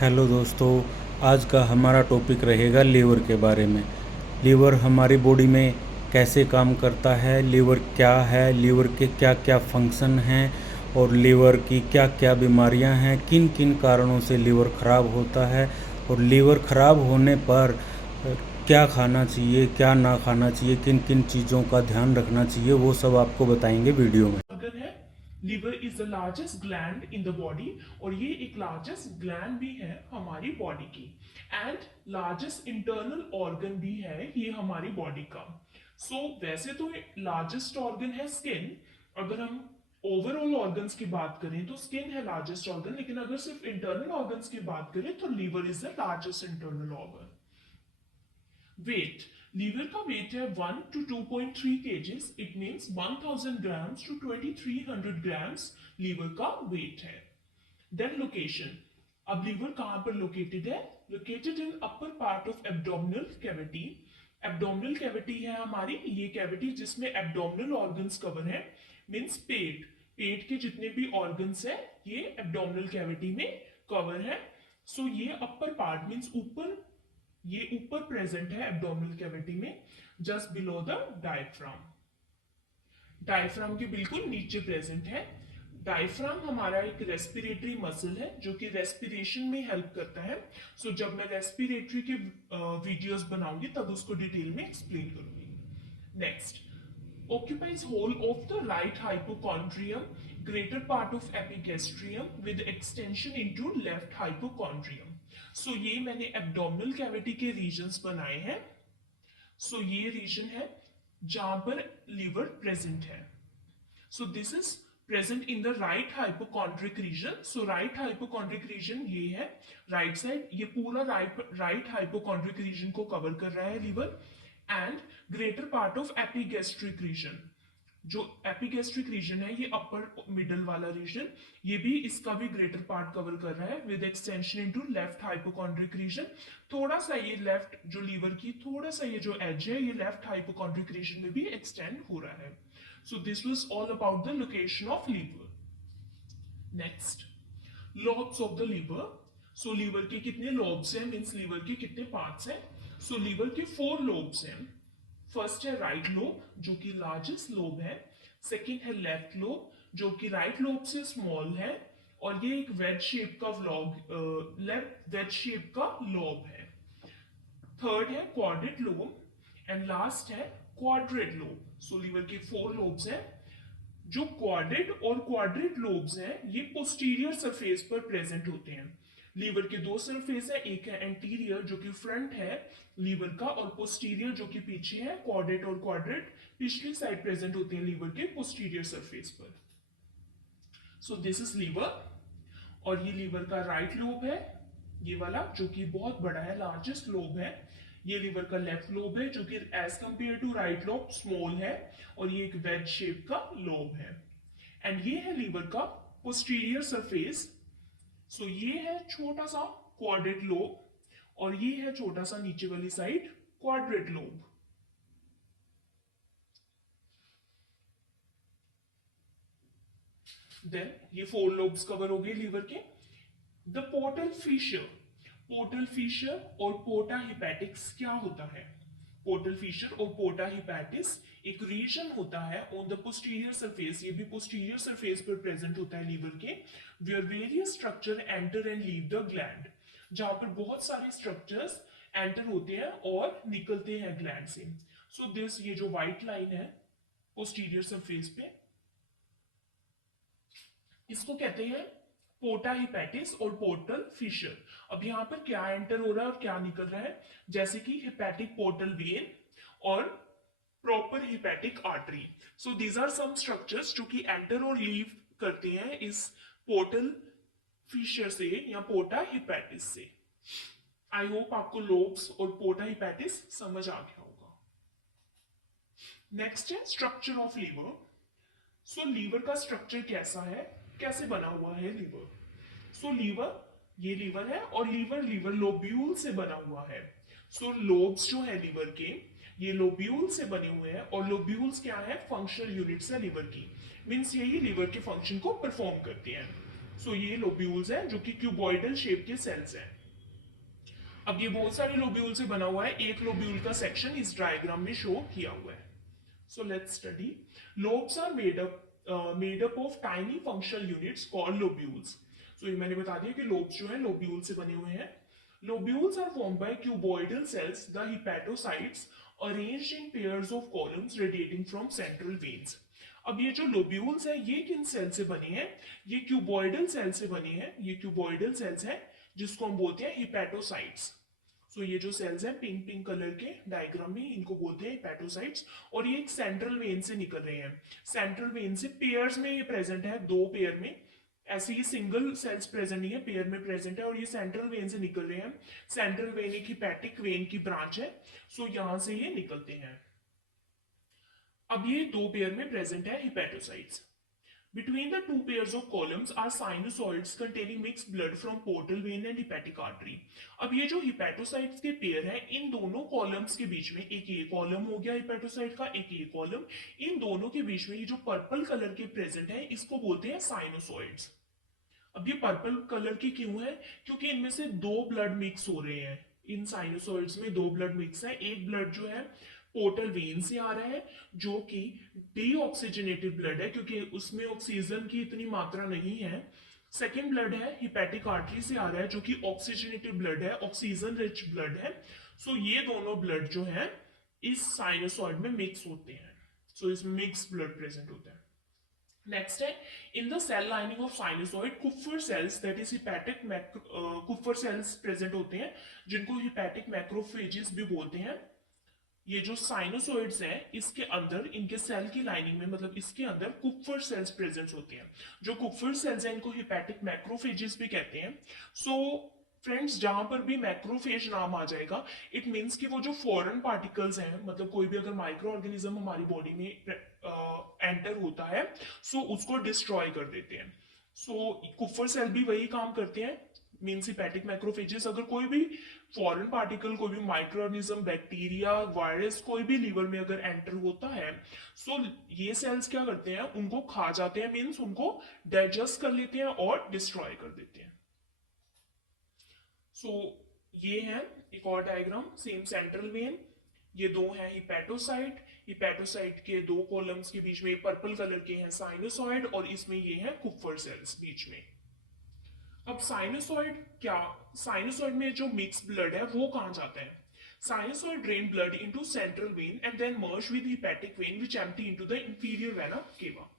Hello दोस्तों, आज का हमारा टॉपिक रहेगा लीवर के बारे में। लीवर हमारी बॉडी में कैसे काम करता है, लीवर क्या है, लीवर के क्या क्या फंक्शन हैं और लीवर की क्या क्या बीमारियां हैं, किन किन कारणों से लीवर ख़राब होता है और लीवर ख़राब होने पर क्या खाना चाहिए, क्या ना खाना चाहिए, किन किन चीज़ों का ध्यान रखना चाहिए, वो सब आपको बताएंगे वीडियो में। ऑर्गन है। Liver is the largest gland in the body और ये एक लार्जेस्ट ग्लैंड भी है हमारी बॉडी की। एंड लार्जेस्ट इंटरनल ऑर्गन भी है ये हमारी बॉडी का। वैसे तो लार्जेस्ट ऑर्गन है स्किन। अगर हम ओवरऑल ऑर्गन्स की बात करें तो स्किन है लार्जेस्ट ऑर्गन, लेकिन अगर सिर्फ इंटरनल ऑर्गन्स की बात करें तो liver is the largest internal organ. Weight, liver का वेट है 1 to 2.3 kgs। It means 1000 grams to 2300 grams liver का वेट है। देन लोकेशन, अब लीवर कहां पर लोकेटेड है? Located in upper part of abdominal cavity. Abdominal cavity है हमारी ये कैविटी जिसमें एब्डोमिनल ऑर्गन्स कवर है। मीन्स पेट के जितने भी ऑर्गन्स है ये एब्डोमिनल कैविटी में कवर है। ये अपर पार्ट मीन्स ऊपर, ये ऊपर प्रेजेंट है एब्डोमिनल कैविटी में, just below the diaphragm. Diaphragm के बिल्कुल नीचे प्रेजेंट है। डायफ्राम हमारा एक रेस्पिरेटरी मसल है जो कि रेस्पिरेशन में हेल्प करता है। जब मैं रेस्पिरेटरी के वीडियोस बनाऊंगी तब उसको डिटेल में एक्सप्लेन करूंगी। Next, occupies whole of the right hypochondrium, greater part of epigastrium with extension into left hypochondrium। ये मैंने abdominal cavity के regions बनाए हैं। ये region है जहां पर liver present है। This is present in the right hypochondric region। right hypochondric region ये है, right side, ये पूरा right hypochondric region को cover कर रहा है liver। and greater part of epigastric region, जो एपिगेस्ट्रिक रीजन है ये अपर मिडल वाला रीजन, ये भी इसका भी ग्रेटर पार्ट कवर कर रहा है with extension into left hypochondriac region. थोड़ा सा ये लेफ्ट जो लीवर की थोड़ा सा ये जो एज है ये लेफ्ट हाइपोकॉन्ड्रिक रीजन में भी एक्सटेंड हो रहा है। This was all about the location of liver. Next, lobes of the liver. Liver के कितने लॉब्स हैं, मींस लीवर के कितने पार्ट्स हैं? लीवर के 4 लॉब्स हैं। फर्स्ट है राइट लोब जो कि लार्जेस्ट लोब है। सेकंड है लेफ्ट लोब जो कि राइट लोब से स्मॉल है और ये एक वेज शेप का वेज शेप का लोब है। थर्ड है क्वाड्रेट लोब एंड लास्ट है क्वाड्रेट लोब। लीवर के 4 लोब्स हैं। जो क्वाड्रेट और क्वाड्रेट लोब्स हैं ये पोस्टीरियर सरफेस पर प्रेजेंट होते हैं। लीवर के 2 सरफेस है, एक है एंटीरियर जो कि फ्रंट है लीवर का और पोस्टीरियर जो कि पीछे है। क्वाड्रेट और क्वाड्रेट पिछली साइड प्रेजेंट होते हैं लीवर के पोस्टीरियर सरफेस पर। दिस इज लीवर और ये लीवर का राइट लोब है, ये वाला जो कि बहुत बड़ा है, लार्जेस्ट लोब है। ये लीवर का लेफ्ट लोब है जो कि as compare to right lobe small है और ये एक वेज शेप का लोब है। एंड ये है लीवर का पोस्टीरियर सरफेस। ये है छोटा सा क्वाड्रेट लोब और ये है छोटा सा नीचे वाली साइड क्वाड्रेट लोब। देन ये 4 लोब्स कवर हो गए लीवर के। The portal fissure, portal fissure और पोर्टा हिपैटिक्स क्या होता है? पोर्टल फिशर और पोर्टा हिपैटिस एक रीजन होता है ऑन द पोस्टीरियर सरफेस, ये भी पोस्टीरियर सरफेस पर प्रेजेंट होता है लीवर के, where various structure enter and leave the gland, जहां पर बहुत सारे स्ट्रक्चर्स एंटर होते हैं और निकलते हैं ग्लैंड से। दिस ये जो व्हाइट लाइन है पोस्टीरियर सरफेस पे, इसको कहते हैं पोर्टा हिपैटिस और पोर्टल फिशर। अब यहां पर क्या एंटर हो रहा है और क्या निकल रहा है? जैसे कि हिपैटिक पोर्टल वेन और proper hepatic artery. These are some structures जो कि एंटर और लीव करते हैं इस पोर्टल फिशर से या पोर्टा हिपैटिस से। आई होप आपको लोब्स और पोर्टा हिपैटिस समझ आ गया होगा। नेक्स्ट है स्ट्रक्चर ऑफ लीवर। लीवर का स्ट्रक्चर कैसा है, कैसे बना हुआ है लीवर? लीवर, ये लीवर है और लीवर लीवर लोब्यूल से बना हुआ है। लोब्स जो है लीवर के ये लोब्यूल से बने हुए हैं और लोब्यूल्स क्या है? फंक्शनल यूनिट्स है लीवर की। मींस यही लीवर के फंक्शन को परफॉर्म करती हैं। सो ये लोब्यूल्स हैं जो कि क्यूबॉइडल शेप के सेल्स हैं। अब ये बहुत सारे लोब्यूल से बना हुआ है, एक लोब्यूल का सेक्शन इस डायग्राम में शो किया हुआ है। So let's study. Lobes are made up of tiny functional units called lobules. So ये मैंने बता दिया कि लोब्स जो है लोब्यूल से बने हुए हैं। Lobules are formed by cuboidal cells, the hepatocytes, arranged in pairs of columns radiating from central veins. अब ये जो लोब्यूल्स हैं ये किन सेल से बने हैं? ये क्यूबॉइडल सेल से बने हैं। ये क्यूबॉइडल सेल्स हैं जिसको हम बोलते हैं हिपैटोसाइट्स। सो ये जो सेल्स हैं पिंक पिंक कलर के डायग्राम में, इनको बोलते हैं हिपैटोसाइट्स। और ये एक सेंट्रल वेन से निकल रहे हैं। सेंट्रल वेन से पेयर्स में ये प्रेजेंट है, दो पेयर में। ऐसे ये सिंगल सेल्स प्रेजेंट नहीं है, पेयर में प्रेजेंट है, और ये सेंट्रल वेन से निकल रहे हैं। सेंट्रल वेन एक हिपैटिक वेन की ब्रांच है। सो यहां से ये निकलते हैं। अब ये दो पेयर में प्रेजेंट है hepatocytes. Between the two pairs of columns are sinusoids containing mixed blood from portal vein and hepatic artery. अब ये जो हिपैटोसाइट्स के पेयर है, इन दोनों कॉलम्स के बीच में, एक ये कॉलम हो गया हिपैटोसाइट का, एक ये कॉलम, इन दोनों के बीच में ये जो पर्पल कलर के प्रेजेंट है इसको बोलते हैं साइनोसॉइड्स। अब ये पर्पल कलर की क्यों है? क्योंकि इनमें से दो ब्लड मिक्स हो रहे हैं। इन साइनोसॉइड्स में दो ब्लड मिक्स है। एक ब्लड जो है पोर्टल वेन से आ रहा है जो कि डीऑक्सीजनेटेड ब्लड है क्योंकि उसमें ऑक्सीजन की इतनी मात्रा नहीं है। सेकेंड ब्लड है हिपैटिक आर्टरी से आ रहा है जो कि ऑक्सीजनेटेड ब्लड है, ऑक्सीजन रिच ब्लड है। सो ये दोनों ब्लड जो है इस साइनोसॉइड में मिक्स होते हैं। सो इसमें मिक्स ब्लड प्रेजेंट होता है। नेक्स्ट है, in the cell lining of sinusoid Kupffer cells, that is hepatic Kupffer cells present होते हैं जिनको हिपैटिक मैक्रोफेजेस भी बोलते हैं। ये जो साइनोसॉइड्स हैं इसके अंदर, इनके सेल की लाइनिंग में, मतलब इसके अंदर कुफर सेल्स प्रेजेंट होते हैं। जो कुफर सेल्स हैं इनको हिपैटिक मैक्रोफेजेस भी कहते हैं। सो फ्रेंड्स, जहां पर भी मैक्रोफेज नाम आ जाएगा इट मीन्स कि वो जो फॉरेन पार्टिकल्स हैं, मतलब कोई भी अगर माइक्रो ऑर्गेनिज्म हमारी बॉडी में एंटर होता है सो उसको डिस्ट्रॉय कर देते हैं। सो कुफर सेल भी वही काम करते हैं, मीन्स हिपैटिक मैक्रोफेजेस। अगर कोई भी फॉरेन पार्टिकल, कोई भी माइक्रो ऑर्गेनिज्म, बैक्टीरिया, वायरस, कोई भी लीवर में अगर एंटर होता है सो ये सेल्स क्या करते हैं, उनको खा जाते हैं, मीन्स उनको डाइजेस्ट कर लेते हैं और डिस्ट्रॉय कर देते हैं। सो ये है एक और डायग्राम, सेम सेंट्रल वेन, ये दो हैं हिपैटोसाइट। हिपैटोसाइट के दो कॉलम्स के बीच में पर्पल कलर के हैं साइनोसॉइड, और इसमें ये हैं कुफर सेल्स बीच में। अब साइनोसॉइड क्या, साइनोसॉइड में जो मिक्स ब्लड है वो कहां जाता है? Sinusoid drain blood into central vein and then merge with hepatic vein which empty into the inferior vena cava.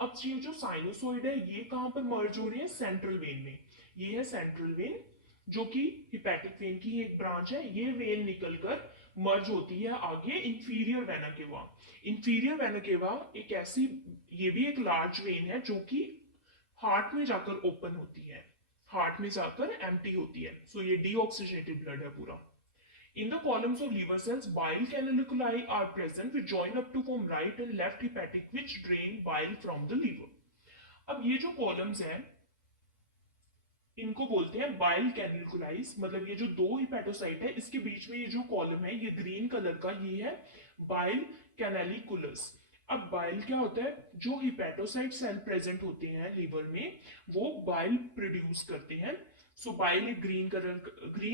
अब ये जो साइनोसॉइड है ये कहां पर मर्ज हो रही है? सेंट्रल वेन में। ये है सेंट्रल वेन जो कि हिपैटिक वेन की एक ब्रांच है। ये वेन निकलकर मर्ज होती है आगे इंफीरियर वेना केवा। इंफीरियर वेना केवा एक ऐसी, ये भी एक लार्ज वेन है जो कि हार्ट में जाकर ओपन होती है, हार्ट में जाकर एम्प्टी होती है। सो ये डीऑक्सीजनेटेड ब्लड है पूरा। In the columns of liver cells, bile canaliculi are present which join up to form right and left hepatic which drain bile from the liver. अब ये जो कॉलम्स हैं इनको बोलते हैं बाइल कैनिकुलाइज, मतलब ये जो दो हिपैटोसाइट है इसके बीच में ये जो कॉलम है ये ग्रीन कलर का, ये है बाइल कैनालिकुलस। अब बाइल क्या होता है? जो हिपैटोसाइट सेल प्रेजेंट होते हैं लीवर में वो बाइल प्रोड्यूस करते हैं। सो बाइल एक ग्रीन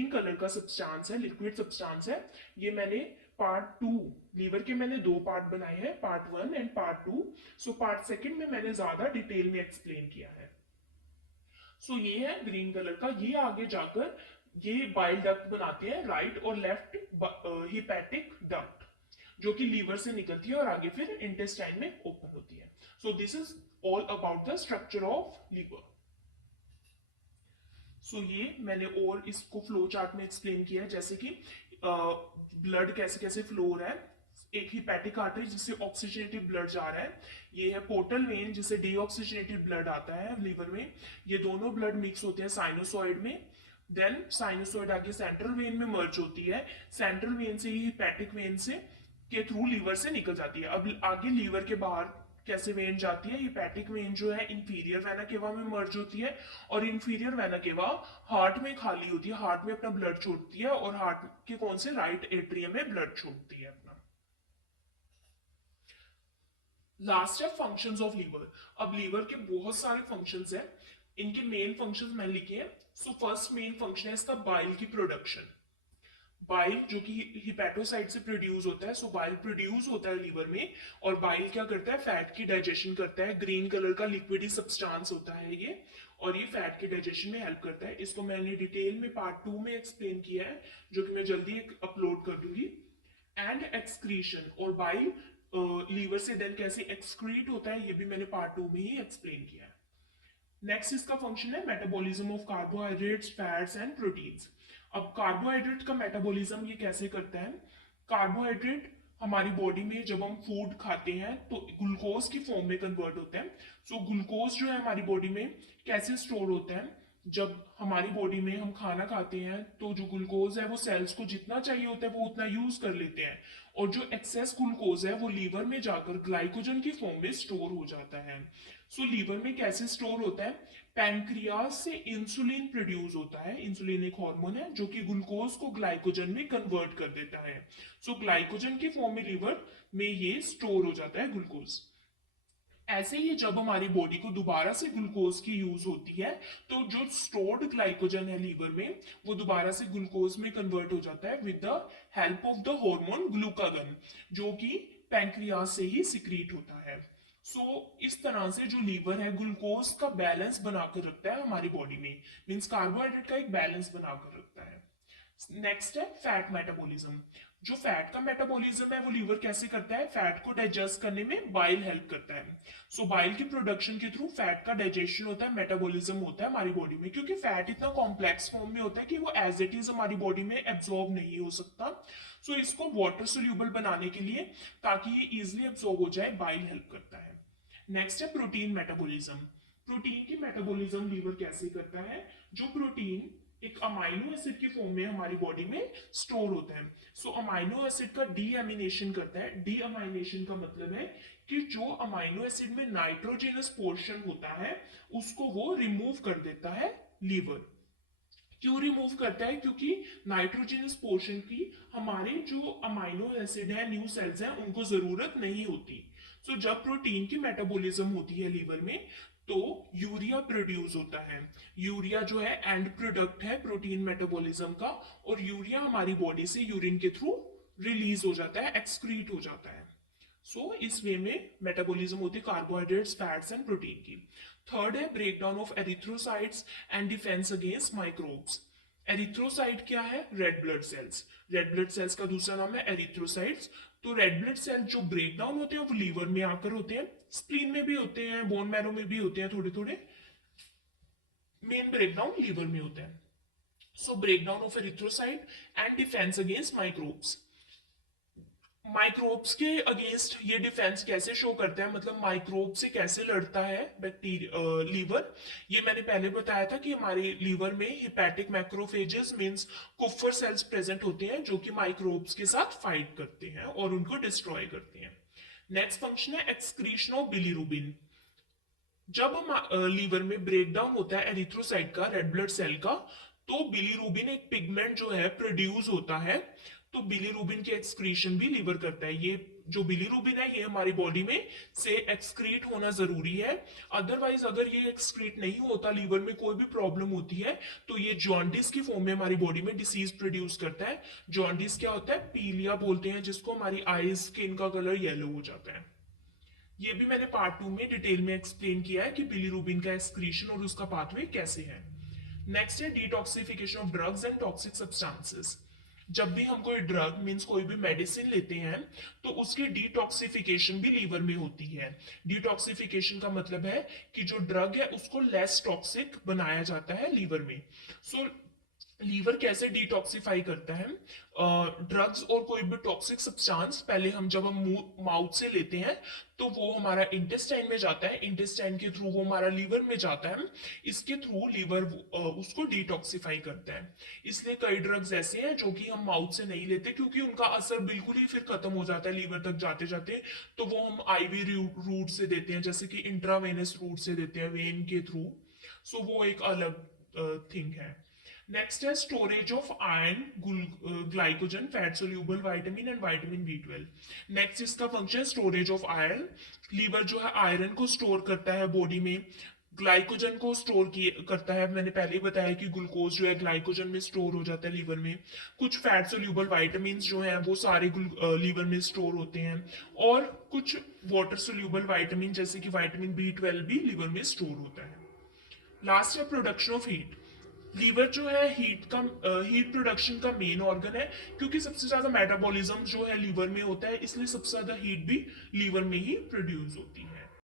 कलर का सब्सटेंस है, लिक्विड सब्सटेंस है। ये मैंने पार्ट 2, लीवर के मैंने दो पार्ट बनाए हैं, part 1 and part 2। So part second में मैंने ज्यादा डिटेल में एक्सप्लेन किया है। सो ये है ग्रीन कलर का, ये आगे जाकर ये बाइल डक्ट बनाते हैं, राइट और लेफ्ट हिपैटिक डक्ट, जो कि लीवर से निकलती है और आगे फिर इंटेस्टाइन में ओपन होती है। So this is all about the structure of liver. So ये मैंने और इसको फ्लो चार्ट में एक्सप्लेन किया है, जैसे कि ब्लड कैसे कैसे फ्लो हो रहा है। एक हिपैटिक आर्टरी जिससे ऑक्सीजनेटेड ब्लड जा रहा है, ये है पोर्टल वेन जिससे डीऑक्सीजनेटेड ब्लड आता है लीवर में। ये दोनों ब्लड मिक्स होते हैं साइनोसॉइड में, देन साइनोसॉइड आगे सेंट्रल वेन में मर्ज होती है, सेंट्रल वेन से ही हिपैटिक वेन से के थ्रू लीवर से निकल जाती है। अब आगे लीवर के बाहर कैसे वेन जाती है? हिपैटिक वेन जो है इंफीरियर वेना केवा में मर्ज होती है, और इंफीरियर वेना केवा हार्ट में खाली होती है, हार्ट में अपना ब्लड छोड़ती है, और हार्ट के कौन से राइट एट्रियम में ब्लड छोड़ती है अपना। लास्ट है फंक्शंस ऑफ लीवर। अब लीवर के बहुत सारे फंक्शंस हैं। इनके मेन फंक्शंस मैंने लिखे हैं। सो फर्स्ट मेन फंक्शन है इसका बाइल की प्रोडक्शन। बाइल जो कि हिपैटोसाइट से प्रोड्यूस होता है, सो बाइल प्रोड्यूस होता है लीवर में, और बाइल क्या करता है, फैट की डाइजेशन करता है। ग्रीन कलर का लिक्विडी सब्सटेंस होता है ये, और ये फैट के डाइजेशन में हेल्प करता है। इसको मैंने डिटेल में पार्ट 2 में एक्सप्लेन किया है, जो कि मैं जल्दी अपलोड कर दूंगी। एंड एक्सक्रीशन, और बाइल लीवर से देन कैसे एक्सक्रीट होता है, ये भी मैंने पार्ट 2 में ही एक्सप्लेन किया है। नेक्स्ट इसका फंक्शन है metabolism of carbohydrates, fats and proteins. अब कार्बोहाइड्रेट का मेटाबॉलिज्म ये कैसे करता है? कार्बोहाइड्रेट हमारी बॉडी में जब हम फूड खाते हैं तो ग्लूकोज की फॉर्म में कन्वर्ट होता है। सो ग्लूकोज जो है हमारी बॉडी में कैसे स्टोर होता है? जब हमारी बॉडी में हम खाना खाते हैं तो जो ग्लूकोज है वो सेल्स को जितना चाहिए होता है वो उतना यूज कर लेते हैं, और जो एक्सेस ग्लूकोज है वो लीवर में जाकर ग्लाइकोजन की फॉर्म में स्टोर हो जाता है। सो लीवर में कैसे स्टोर होता है? पैंक्रियाज से इंसुलिन प्रोड्यूस होता है। इंसुलिन एक हार्मोन है जो कि ग्लूकोज को ग्लाइकोजन में कन्वर्ट कर देता है। सो ग्लाइकोजन के फॉर्म में लीवर में ये स्टोर हो जाता है ग्लूकोज। ऐसे ही जब हमारी बॉडी को दोबारा से ग्लूकोज की यूज होती है तो जो स्टोर्ड ग्लाइकोजन है लीवर में वो दोबारा से ग्लूकोज में कन्वर्ट हो जाता है with the help of the hormone glucagon, जो कि पैंक्रियाज से ही सिक्रीट होता है। इस तरह से जो लीवर है ग्लूकोज का बैलेंस बनाकर रखता है हमारी बॉडी में, मीन्स कार्बोहाइड्रेट का एक बैलेंस बनाकर रखता है। नेक्स्ट है फैट मेटाबॉलिज्म। जो फैट का मेटाबॉलिज्म है वो लीवर कैसे करता है? फैट को डाइजेस्ट करने में बाइल हेल्प करता है। बाइल की प्रोडक्शन के थ्रू फैट का डाइजेशन होता है, मेटाबॉलिज्म होता है हमारी बॉडी में। क्योंकि फैट इतना कॉम्प्लेक्स फॉर्म में होता है कि वो एज इट इज हमारी बॉडी में एब्जॉर्ब नहीं हो सकता। इसको वाटर सोल्यूबल बनाने के लिए, ताकि ये इजिली एब्जॉर्ब हो जाए, बाइल हेल्प करता है। नेक्स्ट है प्रोटीन मेटाबॉलिज्म। प्रोटीन की मेटाबॉलिज्म लीवर कैसे करता है? जो प्रोटीन एक अमाइनो एसिड की फॉर्म में हमारी बॉडी में स्टोर होता है, अमाइनो एसिड का डीएमिनेशन करता है। डीअमाइनेशन का मतलब है कि जो अमाइनो एसिड में नाइट्रोजनस पोर्शन होता है उसको वो रिमूव कर देता है लीवर। क्यों रिमूव करता है? क्योंकि नाइट्रोजनस पोर्शन की हमारे जो अमाइनो एसिड है, न्यू सेल्स हैं, उनको जरूरत नहीं होती। जब प्रोटीन की मेटाबॉलिज्म होती है लीवर में तो यूरिया प्रोड्यूस होता है। यूरिया जो है एंड प्रोडक्ट है प्रोटीन मेटाबॉलिज्म का, और यूरिया हमारी बॉडी से यूरिन के थ्रू रिलीज हो जाता है, एक्सक्रीट हो जाता है। इस वे में मेटाबॉलिज्म होती है कार्बोहाइड्रेट्स, फैट्स एंड प्रोटीन की। थर्ड है breakdown of erythrocytes and defence against microbes. Erythrocyte क्या है? Red blood cells. Red blood cells का दूसरा नाम है एरिथ्रोसाइट्स। तो रेड ब्लड सेल जो ब्रेकडाउन होते हैं वो लीवर में आकर होते हैं, स्प्लीन में भी होते हैं, बोन मैरो में भी होते हैं थोड़े थोड़े, मेन ब्रेकडाउन लीवर में होता है। Breakdown of erythrocyte and defence against microbes. Microbes के अगेंस्ट ये डिफेंस कैसे शो करता है, मतलब माइक्रोब से कैसे लड़ता है बैक्टीरिया लीवर? ये मैंने पहले बताया था कि हमारे लीवर में हिपैटिक मैक्रोफेजेस मींस कुफर सेल्स प्रेजेंट होते हैं जो कि माइक्रोब्स के साथ फाइट करते हैं और उनको डिस्ट्रॉय करते हैं। नेक्स्ट फंक्शन है एक्सक्रीशन ऑफ बिलीरुबिन। जब हम लीवर में ब्रेकडाउन होता है एरिथ्रोसाइट का, रेड ब्लड सेल का, तो बिलीरुबिन एक पिगमेंट जो है प्रोड्यूस होता है। तो बिलीरुबिन के एक्सक्रीशन भी लीवर करता है। ये जो बिलीरुबिन है ये हमारी बॉडी में से एक्सक्रीट होना जरूरी है, अदरवाइज अगर ये एक्सक्रीट नहीं होता, लीवर में कोई भी प्रॉब्लम होती है तो ये जॉन्डिस की फॉर्म में हमारी बॉडी में डिसीज प्रोड्यूस करता है। जॉन्डिस क्या होता है? पीलिया बोलते हैं जिसको, हमारी आईज स्किन का कलर येलो हो जाता है। ये भी मैंने पार्ट 2 में डिटेल में एक्सप्लेन किया है कि बिलीरुबिन का एक्सक्रीशन और उसका पाथवे कैसे है। नेक्स्ट है detoxification of drugs and toxic substances. जब भी हम कोई ड्रग मींस कोई भी मेडिसिन लेते हैं तो उसकी डिटॉक्सिफिकेशन भी लीवर में होती है। डिटॉक्सिफिकेशन का मतलब है कि जो ड्रग है उसको लेस टॉक्सिक बनाया जाता है लीवर में। लीवर कैसे डिटॉक्सिफाई करता है? ड्रग्स और कोई भी टॉक्सिक सब्सटेंस पहले हम जब हम माउथ से लेते हैं तो वो हमारा इंटेस्टाइन में जाता है, इंटेस्टाइन के थ्रू वो हमारा लीवर में जाता है, इसके थ्रू लीवर उसको डिटॉक्सिफाई करता है। इसलिए कई ड्रग्स ऐसे हैं जो कि हम माउथ से नहीं लेते क्योंकि उनका असर बिल्कुल ही फिर खत्म हो जाता है लीवर तक जाते जाते, तो वो हम आईवी रूट से देते हैं, जैसे कि इंट्रावेनस रूट से देते हैं, वेन के थ्रू। वो एक अलग थिंग है। नेक्स्ट है storage of iron, glycogen, fat soluble vitamin and vitamin B12। Next इसका function storage of iron. Liver जो है आयरन को स्टोर करता है बॉडी में, ग्लाइकोजन को स्टोर करता है। मैंने पहले ही बताया कि ग्लूकोज जो है ग्लाइकोजन में स्टोर हो जाता है लीवर में। कुछ फैट सोल्यूबल वाइटामिन जो हैं वो सारे लीवर में स्टोर होते हैं, और कुछ वाटर सोल्यूबल वाइटामिन जैसे कि विटामिन B12 भी लीवर में स्टोर होता है। लास्ट है प्रोडक्शन ऑफ हीट। लीवर जो है हीट प्रोडक्शन का मेन ऑर्गन है, क्योंकि सबसे ज्यादा मेटाबॉलिज्म जो है लीवर में होता है, इसलिए सबसे ज्यादा हीट भी लीवर में ही प्रोड्यूस होती है।